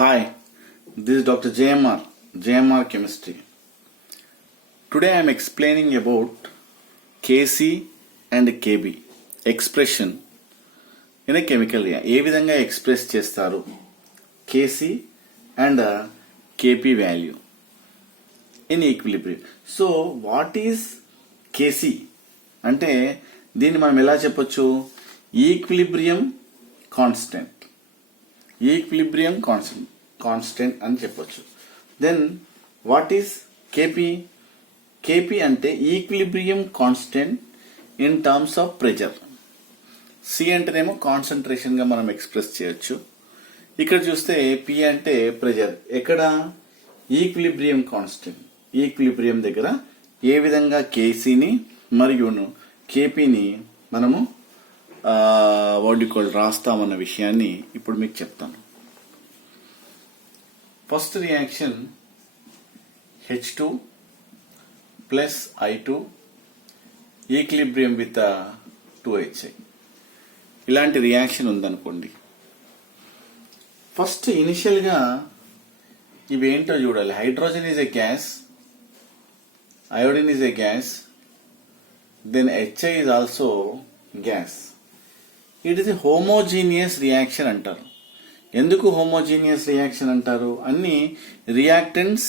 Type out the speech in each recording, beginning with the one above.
Hi, this is Dr. JMR Chemistry. Today I am explaining about Kc and Kb expression in a chemical reaction. ఏ విధంగా express చేస్తారు Kc and Kp value in equilibrium. So what is Kc? అంటే దీన్ని మనం ఎలా చెప్పొచ్చు? Equilibrium constant అని చెప్పొచ్చు. Then what is Kp అంటే equilibrium constant in terms of pressure. C అంటేనేమో కాన్సన్ట్రేషన్ గా మనం ఎక్స్ప్రెస్ చేయొచ్చు. ఇక్కడ చూస్తే పి అంటే ప్రెజర్. ఎక్కడ? Equilibrium constant. ఈక్విలిబ్రియం దగ్గర ఏ విధంగా కేసీని మరియు కేపీని మనము రాస్తామన్న విషయాన్ని ఇప్పుడు మీకు చెప్తాను. First reaction H2 plus I2 equilibrium with 2HI. ఇలాంటి రియాక్షన్ ఉందనుకోండి. ఫస్ట్ ఇనిషియల్ గా ఇవేంటో చూడాలి. Hydrogen is a gas, iodine is a gas, then HI is also gas. It is a homogeneous reaction అంటారు. ఎందుకు హోమోజీనియస్ రియాక్షన్ అంటారు? అన్ని reactants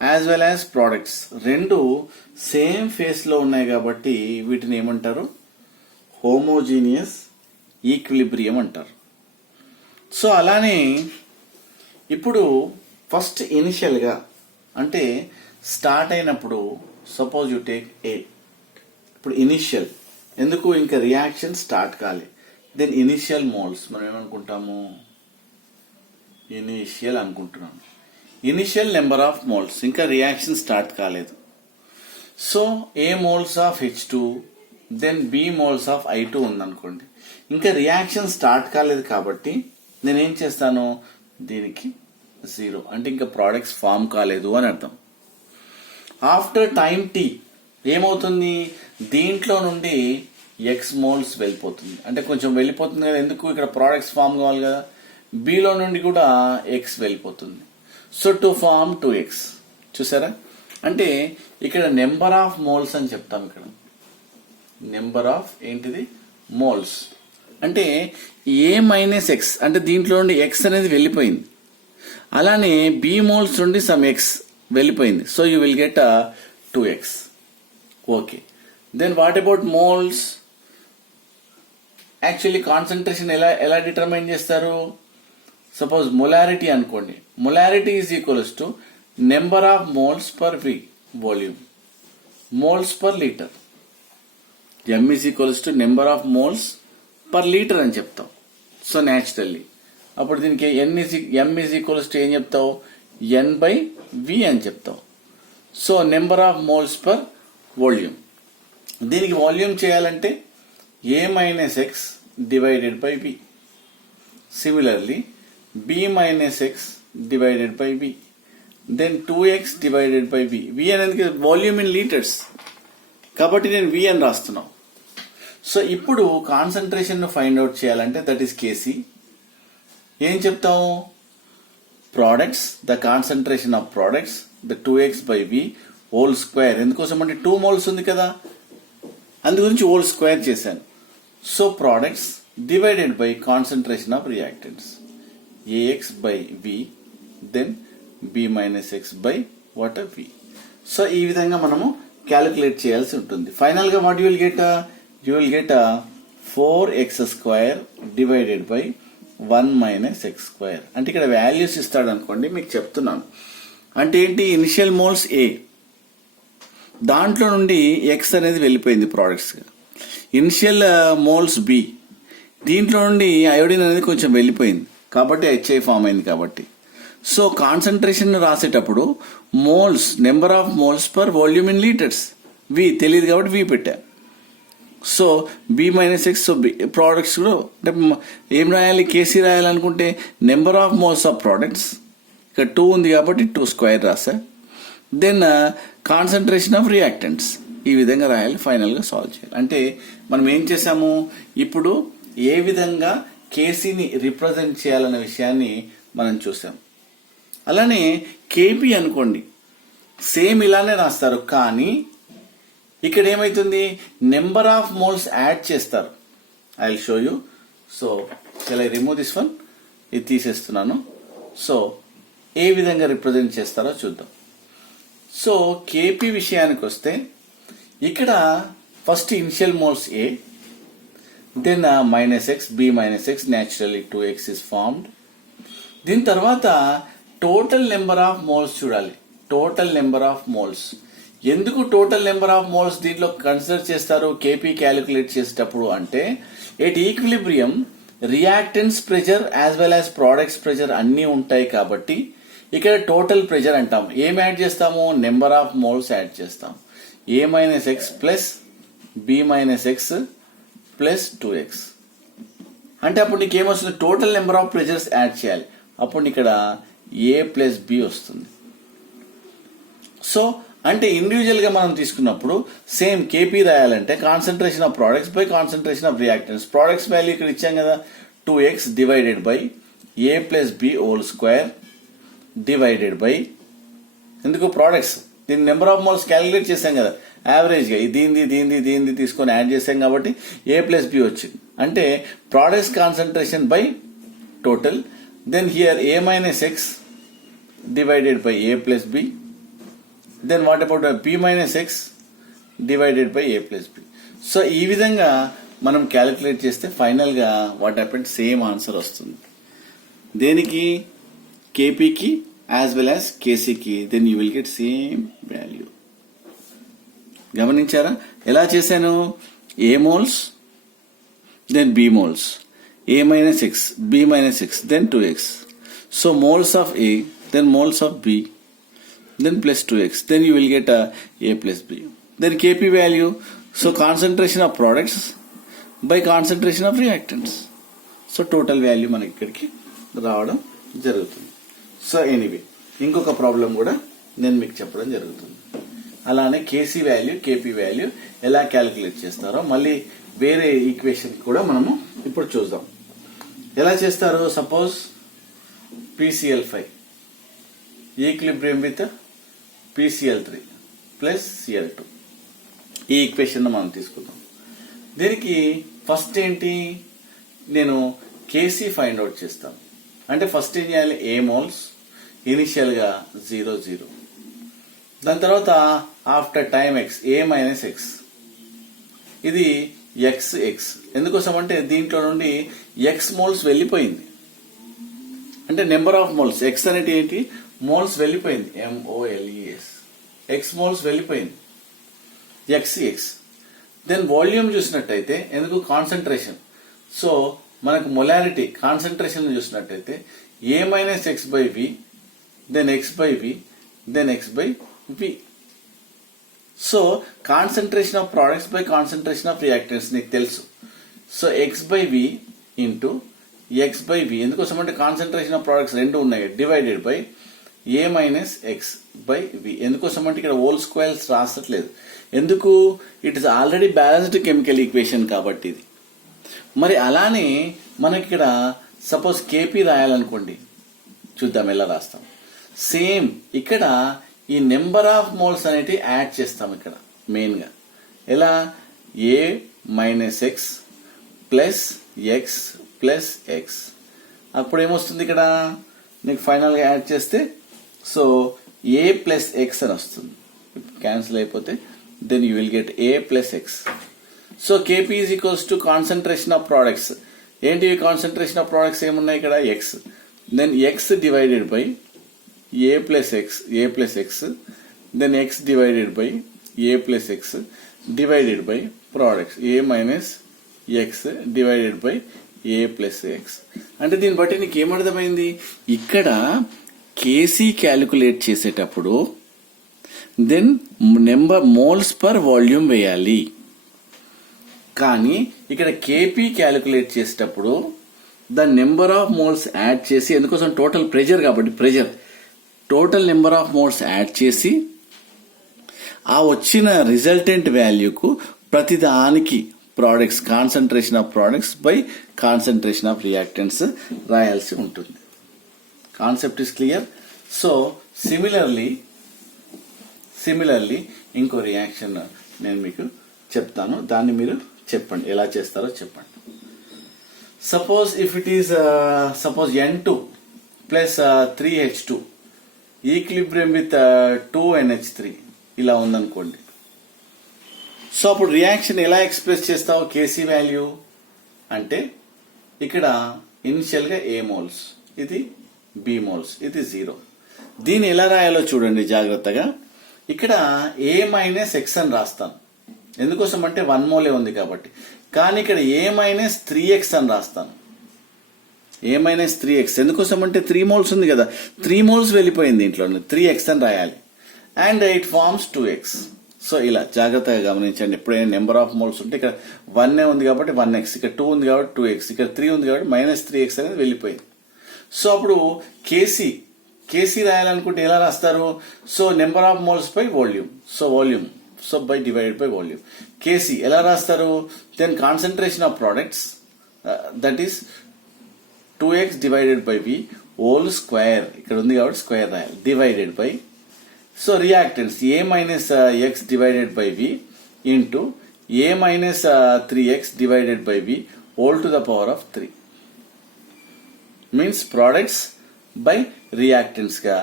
as well as products రెండు సేమ్ ఫేస్ లో ఉన్నాయి కాబట్టి వీటిని ఏమంటారు? హోమోజీనియస్ ఈక్విలిబ్రియం అంటారు. సో అలానే ఇప్పుడు ఫస్ట్ ఇనిషియల్ గా అంటే స్టార్ట్ అయినప్పుడు సపోజ్ యు టేక్ ఏ. ఇప్పుడు ఇనిషియల్ ఎందుకు? ఇంకా రియాక్షన్ స్టార్ట్ కాలే. దెన్ ఇనిషియల్ మోల్స్ మనం ఏమనుకుంటాము? ఇనిషియల్ అనుకుంటున్నాను. ఇనిషియల్ నెంబర్ ఆఫ్ మోల్స్, ఇంకా రియాక్షన్ స్టార్ట్ కాలేదు. So A moles of H2 then B moles of I2 ఉందనుకోండి. ఇంకా రియాక్షన్ స్టార్ట్ కాలేదు కాబట్టి నేనేం చేస్తాను? దీనికి 0 అంటే ఇంకా ప్రోడక్ట్స్ ఫామ్ కాలేదు అని అర్థం. ఆఫ్టర్ టైం T ఏమవుతుంది? దీంట్లో నుండి X మోల్స్ వెళ్ళిపోతుంది. అంటే కొంచెం వెళ్ళిపోతుంది కదా, ఎందుకు? ఇక్కడ ప్రోడక్ట్స్ ఫామ్ కావాలి కదా. బిలో నుండి కూడా X వెళ్ళిపోతుంది. So to form 2X. చూసారా? అంటే ఇక్కడ నెంబర్ ఆఫ్ మోల్స్ అని చెప్తాం. ఇక్కడ నెంబర్ ఆఫ్ ఏంటిది? మోల్స్. అంటే A మైనస్ X అంటే దీంట్లో నుండి X అనేది వెళ్ళిపోయింది. అలానే B మోల్స్ నుండి సమ్ X వెళ్ళిపోయింది. So you will get 2X. Okay. Then what about moles? Actually concentration ఎలా డిటర్మైన్ చేస్తారు? సపోజ్ మొలారిటీ అనుకోండి. Molarity is equals to number of moles per volume, moles per litre. M is equals to number of moles per litre అని చెప్తాం. So naturally అప్పుడు దీనికి M is equals to ఏం చెప్తావు? N/V అని చెప్తావు. So number of moles per volume. దీనికి volume చేయాలంటే A minus X divided by B. Similarly B minus X divided by B. Then 2X divided by B. V అనేది volume in litres కాబట్టి నేను V అని రాస్తున్నాను. So ఇప్పుడు concentration ను find out చేయాలంటే దట్ ఈస్ Kc. ఏం చెప్తాము? Products, the concentration of products the 2X by V whole square. ఎందుకోసం అంటే 2 మోల్స్ ఉంది కదా, అందు గురించి హోల్ స్క్వేర్ చేశాను. So products divided by concentration of reactants AX by V then B minus X by water V. So ఈ విధంగా మనము క్యాలిక్యులేట్ చేయాల్సి ఉంటుంది. ఫైనల్ గా what you will get 4x square divided by 1 minus X square. అంటే ఇక్కడ values ఇస్తాడు అనుకోండి, మీకు చెప్తున్నాను. అంటే ఏంటి? ఇనిషియల్ మోల్స్ A, దాంట్లో నుండి X అనేది వెళ్ళిపోయింది ప్రోడక్ట్స్ గా. ఇనిషియల్ మోల్స్ B, దీంట్లో నుండి అయోడిన్ అనేది కొంచెం వెళ్ళిపోయింది కాబట్టి HI ఫామ్ అయింది కాబట్టి. సో కాన్సన్ట్రేషన్ రాసేటప్పుడు moles, number of moles per volume in litres. V తెలియదు కాబట్టి V పెట్టా. So B minus X. So products కూడా అంటే ఏం రాయాలి? Kc రాయాలనుకుంటే number of moles of products, ఇక్కడ 2 ఉంది కాబట్టి 2 స్క్వేర్ రాసా. దెన్ కాన్సన్ట్రేషన్ ఆఫ్ రియాక్టెంట్స్ ఈ విధంగా రాయాలి. ఫైనల్ గా సాల్వ్ చేయాలి. అంటే మనం ఏం చేసాము? ఇప్పుడు ఏ విధంగా కేసీని రిప్రజెంట్ చేయాలనే విషయాన్ని మనం చూసాం. అలానే కేపీ అనుకోండి, సేమ్ ఇలానే రాస్తారు, కానీ ఇక్కడ ఏమైతుంది, నెంబర్ ఆఫ్ మోల్స్ యాడ్ చేస్తారు. I will show you. So shall I remove this one, ఇది తీసేస్తున్నాను. సో ఏ విధంగా రిప్రజెంట్ చేస్తారో చూద్దాం. సో కేపీ విషయానికి వస్తే ఇక్కడ first initial moles A, then -x, b -x, naturally 2x is formed. దీని తర్వాత టోటల్ నెంబర్ ఆఫ్ మోల్స్ చూడాలి. టోటల్ నెంబర్ ఆఫ్ మోల్స్, ఎందుకు టోటల్ నెంబర్ ఆఫ్ మోల్స్ దీంట్లో కన్సిడర్ చేస్తారు కేపీ క్యాలిక్యులేట్ చేసేటప్పుడు అంటే, at equilibrium reactants pressure as well as products pressure అన్నీ ఉంటాయి కాబట్టి ఇక్కడ టోటల్ ప్రెజర్ అంటాం. ఏం యాడ్ చేస్తాము, నెంబర్ ఆఫ్ మోల్స్ యాడ్ చేస్తాం. a - x plus b - x plus 2x అంటే అప్పుడు నీకు ఏమొస్తుంది, total number of pressures add చేయాలి. అప్పుడు ఇక్కడ a ప్లస్ b వస్తుంది. సో అంటే ఇండివిజువల్ గా మనం తీసుకున్నప్పుడు సేమ్ కేపీ రాయాలంటే concentration of products by concentration of reactance. Products value ఇక్కడ ఇచ్చాం కదా, 2x divided by a plus b whole square divided by, ఎందుకు ప్రోడక్ట్స్, దీని నెంబర్ ఆఫ్ మోల్స్ క్యాలిక్యులేట్ చేసాం కదా యావరేజ్ గా, దీనిది తీసుకొని యాడ్ చేసాం కాబట్టి a ప్లస్ b వచ్చింది. అంటే products concentration by total. Then here a - x divided by a plus b. Then what about b - x divided by a plus b. So ఈ విధంగా మనం క్యాలిక్యులేట్ చేస్తే ఫైనల్ గా వాట్ హ్యాపెండ్, సేమ్ ఆన్సర్ వస్తుంది. దేనికి, కేపీకి యాజ్ వెల్ యాజ్ కేసీకి. Then you will get same value. గమనించారా ఎలా చేశాను, A moles then B moles, a - x, b - x, then 2x. So moles of a, then moles of b, then plus 2x. Then you will get a plus b. Then Kp value. So concentration of products by concentration of reactants. So total value మనకి ఇక్కడికి రావడం జరుగుతుంది. So anyway ఇంకొక problem కూడా నేను మీకు చెప్పడం జరుగుతుంది. అలానే కేసీ వాల్యూ, కేపీ వాల్యూ ఎలా క్యాలిక్యులేట్ చేస్తారో మళ్ళీ వేరే ఈక్వేషన్ కూడా మనము ఇప్పుడు చూద్దాం. ఎలా చేస్తారు, suppose PCl5 equilibrium with PCl3 plus Cl2, ఈ ఈక్వేషన్ మనం తీసుకుందాం. దీనికి ఫస్ట్ ఏంటి, నేను కేసీ ఫైండ్ అవుట్ చేస్తాను. అంటే ఫస్ట్ ఏం చేయాలి, ఏ మోల్స్ ఇనిషియల్ గా 0 0, దాని తర్వాత after time X a - x, ఇది x. ఎందుకోసం అంటే దీంట్లో నుండి x మోల్స్ వెళ్ళిపోయింది, అంటే నెంబర్ ఆఫ్ మోల్స్, x అనేది ఏంటి, మోల్స్ వెళ్ళిపోయింది, MOLES, x మోల్స్ వెళ్ళిపోయింది, x. దెన్ వాల్యూమ్ చూసినట్టయితే, ఎందుకు కాన్సన్ట్రేషన్, సో మనకు మొలారిటీ కాన్సన్ట్రేషన్ చూసినట్టయితే a - x by v, then x by v, then x by v. So concentration of products by concentration of reactants నీకు తెలుసు. So x by v into x by v, ఎందుకోసం అంటే concentration of products రెండు ఉన్నాయి, divided by a - x by v. ఎందుకోసం అంటే ఇక్కడ whole squares రాసట్లేదు, ఎందుకు, it is already balanced chemical equation కాబట్టి ఇది. మరి అలానే మనకి ఇక్కడ సపోజ్ కేపీ రాయాలనుకోండి, చూద్దాం ఎలా రాస్తాం. సేమ్ ఇక్కడ ఈ నెంబర్ ఆఫ్ మోల్స్ అనేటి యాడ్ చేస్తాం ఇక్కడ మెయిన్ గా. ఎలా, a - x plus x plus x. అప్పుడు ఏమొస్తుంది ఇక్కడ నీకు ఫైనల్ గా యాడ్ చేస్తే, సో a ప్లస్ x అని వస్తుంది, క్యాన్సిల్ అయిపోతే then you will get a plus x. So KP is equals to concentration of products. ఏంటి కాన్సన్ట్రేషన్ ఆఫ్ ప్రోడక్ట్స్ ఏమున్నాయి ఇక్కడ, x. Then x divided by a plus x, then x divided by a plus x divided by products a - x divided by a plus x. అంటే దీన్ని బట్టి నీకు ఏమర్థమైంది, ఇక్కడ KC calculate చేసేటప్పుడు then number moles per volume వేయాలి, కానీ ఇక్కడ కేపీ క్యాలిక్యులేట్ చేసేటప్పుడు the number of moles add చేసి, ఎందుకోసం టోటల్ ప్రెజర్ కాబట్టి pressure, total number of moles add చేసి ఆ వచ్చిన రిజల్టెంట్ వాల్యూకు ప్రతిదానికి products, concentration of products by concentration of reactants రాయాల్సి ఉంటుంది. Concept is clear. So similarly ఇంకో రియాక్షన్ నేను మీకు చెప్తాను, దాన్ని మీరు చెప్పండి ఎలా చేస్తారో చెప్పండి. Suppose if it is suppose N2 plus 3H2 equilibrium with 2NH3 ఇలా ఉందనుకోండి. సో అప్పుడు రియాక్షన్ ఎలా ఎక్స్ప్రెస్ చేస్తావు? కేసీ వాల్యూ అంటే ఇక్కడ ఇనిషియల్ గా A మోల్స్, ఇది B మోల్స్, ఇది 0. దీన్ని ఎలా రాయాలో చూడండి జాగ్రత్తగా. ఇక్కడ A మైనస్ ఎక్స్ అని రాస్తాను, ఎందుకోసం అంటే 1 మోలే ఉంది కాబట్టి. కానీ ఇక్కడ A మైనస్ 3x అని రాస్తాను. A మైనస్ 3x ఎందుకోసం అంటే 3 మోల్స్ ఉంది కదా, 3 మోల్స్ వెళ్ళిపోయింది దీంట్లో, 3x అని రాయాలి. And it forms 2x. So ఇలా జాగ్రత్తగా గమనించండి. ఎప్పుడైనా నెంబర్ ఆఫ్ మోల్స్ ఉంటే ఇక్కడ 1 ఉంది కాబట్టి 1x, ఇక్కడ 2 ఉంది కాబట్టి 2x, ఇక్కడ 3 ఉంది కాబట్టి మైనస్ 3x అనేది వెళ్ళిపోయింది. సో అప్పుడు కేసీ రాయాలనుకుంటే ఎలా రాస్తారు? So number of moles by volume, so by divided by volume. KC ఎలా రాస్తారు? Then concentration of products that is 2x divided by v whole square, ఇక్కడ ఉంది కాబట్టి స్క్వేర్ రాయాలి, divided by, so reactants A minus x divided by v into A minus 3x divided by v whole to the power of 3 means products by reactants గా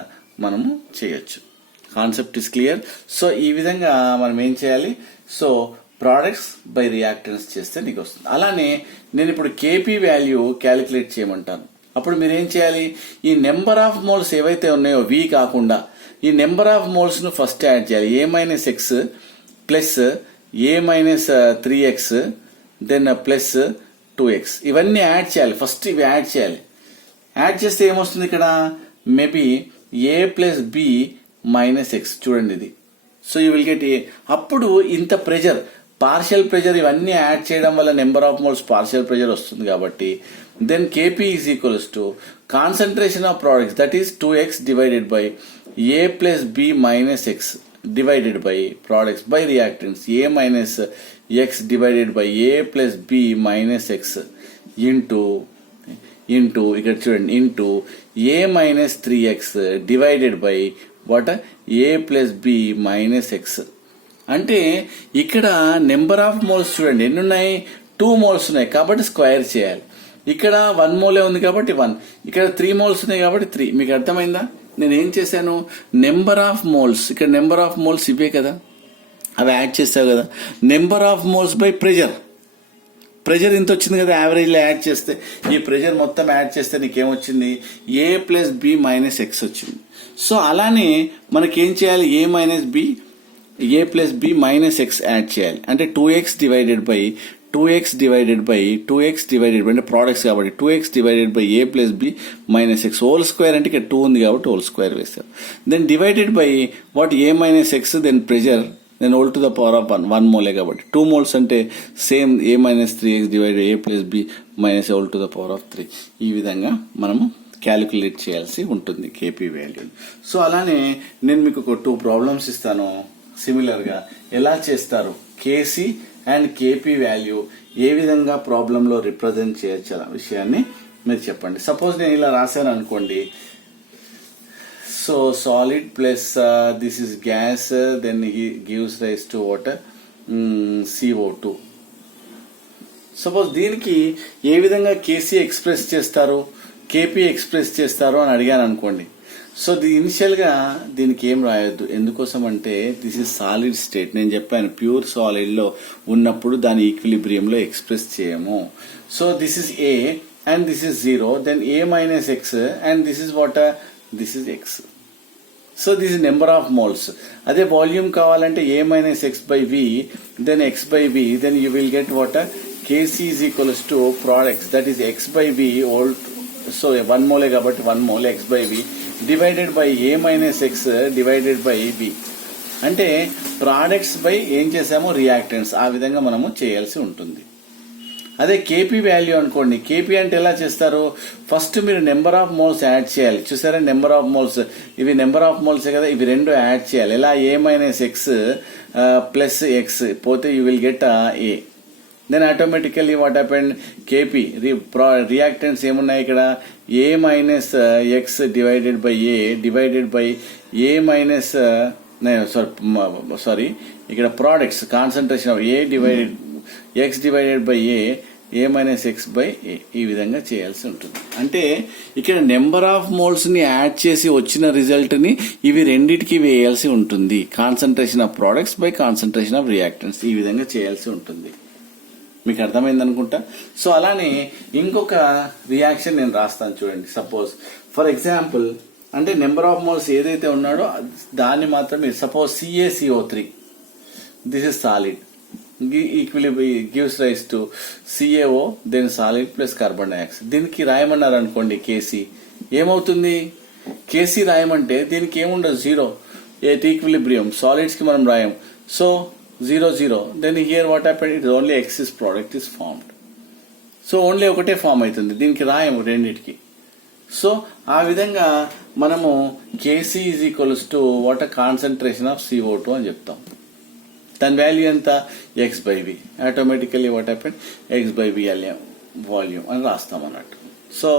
మనము చేయొచ్చు. Concept is clear. So ఈ విధంగా మనం ఏం చేయాలి? So products by reactance చేస్తే నీకు వస్తుంది. అలానే నేను ఇప్పుడు కేపీ వాల్యూ క్యాలిక్యులేట్ చేయమంటాను. అప్పుడు మీరు ఏం చేయాలి? ఈ నెంబర్ ఆఫ్ మోల్స్ ఏవైతే ఉన్నాయో వి కాకుండా ఈ నెంబర్ ఆఫ్ మోల్స్ ను ఫస్ట్ యాడ్ చేయాలి. A minus X plus A minus 3x then plus 2x, ఇవన్నీ యాడ్ చేయాలి. ఫస్ట్ ఇవి యాడ్ చేయాలి. యాడ్ చేస్తే ఏమొస్తుంది ఇక్కడ? Maybe A plus B minus X, చూడండి ఇది. So you will get A. అప్పుడు ఇంత ప్రెజర్, పార్షియల్ ప్రెజర్ ఇవన్నీ యాడ్ చేయడం వల్ల number of moles partial pressure వస్తుంది కాబట్టి then KP is equals to concentration of products that is 2x divided by A plus B minus X divided by products by reactants A minus X divided by A plus B minus X into ఇక్కడ చూడండి into A minus 3x divided by what A plus B minus X. అంటే ఇక్కడ number of moles చూడండి ఎన్ని ఉన్నాయి? 2 moles ఉన్నాయి కాబట్టి square చేయాలి. ఇక్కడ 1 మోలే ఉంది కాబట్టి 1, ఇక్కడ 3 మోల్స్ ఉన్నాయి కాబట్టి 3. మీకు అర్థమైందా? నేను ఏం చేశాను? నెంబర్ ఆఫ్ మోల్స్, ఇక్కడ నెంబర్ ఆఫ్ మోల్స్ ఇవే కదా, అవి యాడ్ చేస్తావు కదా. Number of moles by pressure ఇంత వచ్చింది కదా, యావరేజ్ లో యాడ్ చేస్తే ఈ ప్రెజర్ మొత్తం యాడ్ చేస్తే నీకేమొచ్చింది? A plus B minus X వచ్చింది. సో అలానే మనకేం చేయాలి? A minus B, A plus B minus X add చేయాలి. అంటే 2x డివైడెడ్ బై అంటే ప్రోడక్ట్స్ కాబట్టి 2x divided by A plus B minus X whole square, అంటే ఇక్కడ 2 ఉంది కాబట్టి హోల్ స్క్వేర్ వేస్తారు. Then divided by what A minus X, then pressure, then whole to the power of 1 మోలే కాబట్టి 2 moles అంటే same A minus 3x divided A plus B minus hole to the power of 3. ఈ విధంగా మనము calculate చేయాల్సి ఉంటుంది KP value. So అలానే నేను మీకు ఒక 2 ప్రాబ్లమ్స్ ఇస్తాను సిమిలర్ గా ఎలా చేస్తారు కేసీ అండ్ కేపీ వాల్యూ ఏ విధంగా ప్రాబ్లం లో రిప్రజెంట్ చేయొచ్చు అనే విషయాన్ని మీరు చెప్పండి. సపోజ్ నేను ఇలా రాశాను అనుకోండి. So solid plus this is gas, then gives rise to water CO2. Suppose దీనికి ఏ విధంగా కేసీ ఎక్స్ప్రెస్ చేస్తారు, కేపీ ఎక్స్ప్రెస్ చేస్తారు అని అడిగాను అనుకోండి. సో ఇనిషియల్ గా దీనికి ఏం రాయొద్దు. ఎందుకోసం అంటే దిస్ ఇస్ సాలిడ్ స్టేట్. నేను చెప్పాను ప్యూర్ సాలిడ్ లో ఉన్నప్పుడు దాని ఈక్విలిబ్రియం లో ఎక్స్ప్రెస్ చేయము. So this is A and this is 0, then A minus X and this is water, this is X. So this is number of moles. అదే volume కావాలంటే A minus X by V, then X by V, then you will get water KC is equals to products that is x by V whole, so 1 మోలే కాబట్టి 1 mole x by V divided by A minus X divided by B. అంటే products buy ఏం చేసామో reactants, ఆ విధంగా మనము చేయాల్సి ఉంటుంది. అదే కేపీ వాల్యూ అనుకోండి. కేపీ అంటే ఎలా చేస్తారు? ఫస్ట్ మీరు నెంబర్ ఆఫ్ మోల్స్ యాడ్ చేయాలి. చూసారా నెంబర్ ఆఫ్ మోల్స్, ఇవి నెంబర్ ఆఫ్ మోల్స్ కదా, ఇవి రెండు యాడ్ చేయాలి. ఎలా? A minus X plus x పోతే you will get A. Then automatically what happened? KP reactants ఏమున్నాయి ఇక్కడ? A minus X divided by A minus sorry ఇక్కడ products concentration of x divided by A minus X by A ఈ విధంగా చేయాల్సి ఉంటుంది. అంటే ఇక్కడ నెంబర్ ఆఫ్ మోల్స్ని యాడ్ చేసి వచ్చిన రిజల్ట్ని ఇవి రెండింటికి వేయాల్సి ఉంటుంది. Concentration of products by concentration of reactants ఈ విధంగా చేయాల్సి ఉంటుంది. మీకు అర్థమైంది అనుకుంటా. సో అలానే ఇంకొక రియాక్షన్ నేను రాస్తాను చూడండి. సపోజ్ ఫర్ ఎగ్జాంపుల్ అంటే నెంబర్ ఆఫ్ మోల్స్ ఏదైతే ఉన్నాడో దాన్ని మాత్రమే suppose CaCO3 this is solid gives rise to CaO then solid plus carbon dioxide. దీనికి రాయమన్నారు అనుకోండి KC ఏమవుతుంది? KC రాయమంటే దీనికి ఏముండదు, 0 ఎట్ ఈక్విలిబ్రియం. సాలిడ్స్ కి మనం రాయం, so 0 0. Then here what happened, it only exists product is formed. So only ఒకటే ఫామ్ అవుతుంది, దీనికి రాయము రెండింటికి. సో ఆ విధంగా మనము KC is equals to what concentration of CO2 అని చెప్తాం. దాని వాల్యూ ఎంత? x/v. Automatically what happened, x/v volume అని రాస్తాం అన్నట్టు. సో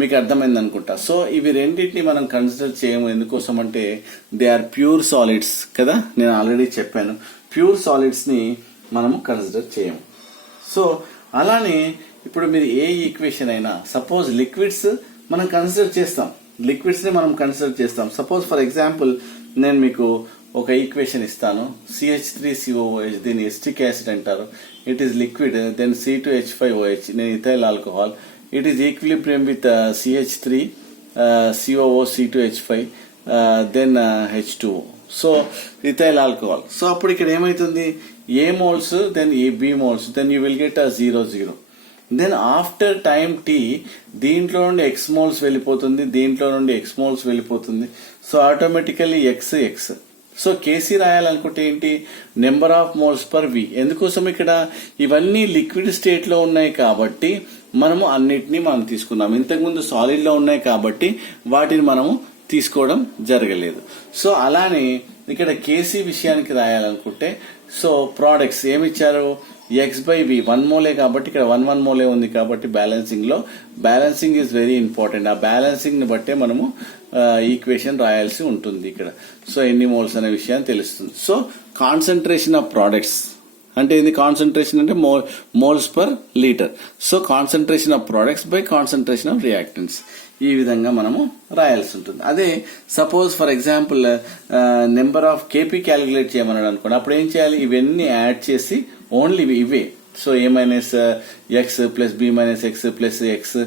మీకు అర్థమైంది అనుకుంటా. సో ఇవి రెండింటిని మనం కన్సిడర్ చేయము. ఎందుకోసం అంటే దే ఆర్ ప్యూర్ సాలిడ్స్ కదా, నేను ఆల్రెడీ చెప్పాను. ప్యూర్ సాలిడ్స్ ని మనము కన్సిడర్ చేయము. సో అలానే ఇప్పుడు మీరు ఏ ఈక్వేషన్ అయినా సపోజ్ లిక్విడ్స్ మనం కన్సిడర్ చేస్తాం, లిక్విడ్స్ ని మనం కన్సిడర్ చేస్తాం. సపోజ్ ఫర్ ఎగ్జాంపుల్ నేను మీకు ఒక ఈక్వేషన్ ఇస్తాను, CH3COOH, దీన్ని ఎస్టిక్ యాసిడ్ అంటారు. It is liquid, then C2H5OH, నేను ethyl alcohol. It is equilibrium with CH3COO C2H5 then H2O. So ethyl alcohol. So అప్పుడు ఇక్కడ ఏమైతుంది, A moles then A B moles, then you will get 0 0. Then after time T దీంట్లో నుండి x moles వెళ్ళిపోతుంది, దీంట్లో నుండి x moles వెళ్ళిపోతుంది. So automatically x. So KC రాయాలనుకుంటే ఏంటి, number of moles per V. ఎందుకోసం ఇక్కడ ఇవన్నీ లిక్విడ్ స్టేట్ లో ఉన్నాయి కాబట్టి మనము అన్నిటినీ మనం తీసుకున్నాం. ఇంతకుముందు సాలిడ్ లో ఉన్నాయి కాబట్టి వాటిని మనము తీసుకోవడం జరగలేదు. సో అలానే ఇక్కడ KC విషయానికి రాయాలనుకుంటే సో ప్రోడక్ట్స్ ఏమిచ్చారు, x/v 1 మోలే కాబట్టి ఇక్కడ 1 మోలే ఉంది కాబట్టి బ్యాలెన్సింగ్ ఈజ్ వెరీ ఇంపార్టెంట్. ఆ బ్యాలెన్సింగ్ ని బట్టే మనము ఈక్వేషన్ రాయాల్సి ఉంటుంది ఇక్కడ. సో ఎన్ని మోల్స్ అనే విషయాన్ని తెలుస్తుంది. సో కాన్సన్ట్రేషన్ ఆఫ్ ప్రోడక్ట్స్ అంటే ఇది కాన్సన్ట్రేషన్ అంటే moles per litre. So concentration of products by concentration of reactants ఈ విధంగా మనము రాయాల్సి ఉంటుంది. అదే suppose for example number of KP calculate చేయమన్నాడు అనుకోండి, అప్పుడు ఏం చేయాలి, ఇవన్నీ యాడ్ చేసి ఓన్లీ ఇవే. So A minus X plus B minus X plus x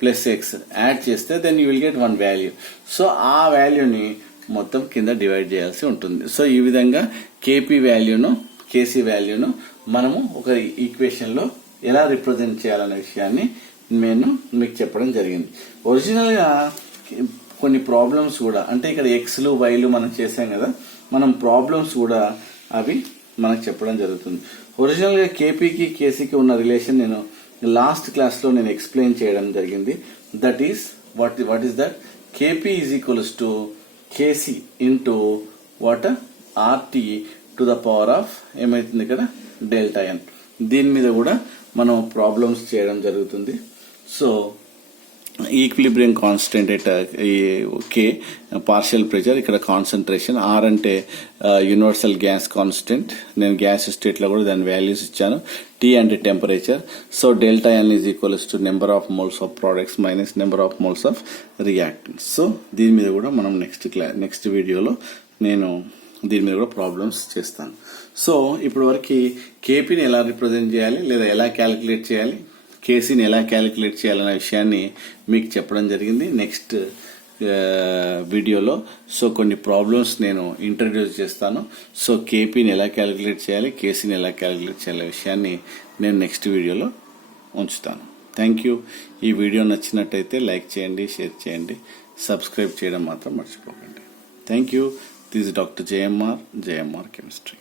plus x add చేస్తే then you will get 1 value. So ఆ వాల్యూని మొత్తం కింద డివైడ్ చేయాల్సి ఉంటుంది. సో ఈ విధంగా KC వాల్యూను మనము ఒక ఈక్వేషన్ లో ఎలా రిప్రజెంట్ చేయాలనే విషయాన్ని నేను మీకు చెప్పడం జరిగింది. ఒరిజినల్ గా కొన్ని ప్రాబ్లమ్స్ కూడా అంటే ఇక్కడ ఎక్స్లు వైలు మనం చేసాం కదా, మనం ప్రాబ్లమ్స్ కూడా అవి మనకు చెప్పడం జరుగుతుంది. ఒరిజినల్ గా KPకి KCకి ఉన్న రిలేషన్ నేను లాస్ట్ క్లాస్ లో నేను ఎక్స్ప్లెయిన్ చేయడం జరిగింది. That is what is that, KP is equals to KC into what RT to the power of ఏమైతుంది ఇక్కడ డెల్టా N. దీని మీద కూడా మనం ప్రాబ్లమ్స్ చేయడం జరుగుతుంది. So equilibrium constant at K partial pressure, ఇక్కడ కాన్సన్ట్రేషన్. R అంటే యూనివర్సల్ గ్యాస్ కాన్స్టెంట్, నేను గ్యాస్ స్టేట్ లో కూడా దాని వాల్యూస్ ఇచ్చాను. T అంటే temperature. So delta N is equals to number of moles of products minus number of moles of reactants. So దీని మీద కూడా మనం నెక్స్ట్ వీడియోలో నేను దీని మీద కూడా ప్రాబ్లమ్స్ చేస్తాను. సో ఇప్పుడు వరకు KPని ఎలా రిప్రజెంట్ చేయాలి లేదా ఎలా క్యాలిక్యులేట్ చేయాలి, KCని ఎలా క్యాలిక్యులేట్ చేయాలనే విషయాన్ని మీకు చెప్పడం జరిగింది. నెక్స్ట్ వీడియోలో సో కొన్ని ప్రాబ్లమ్స్ నేను ఇంట్రడ్యూస్ చేస్తాను. సో KPని ఎలా క్యాలిక్యులేట్ చేయాలి, KCని ఎలా క్యాలిక్యులేట్ చేయాలనే విషయాన్ని నేను నెక్స్ట్ వీడియోలో ఉంచుతాను. Thank you. ఈ వీడియో నచ్చినట్టయితే లైక్ చేయండి, షేర్ చేయండి, సబ్స్క్రైబ్ చేయడం మాత్రం మర్చిపోకండి. Thank you. This is doctor JMR Chemistry.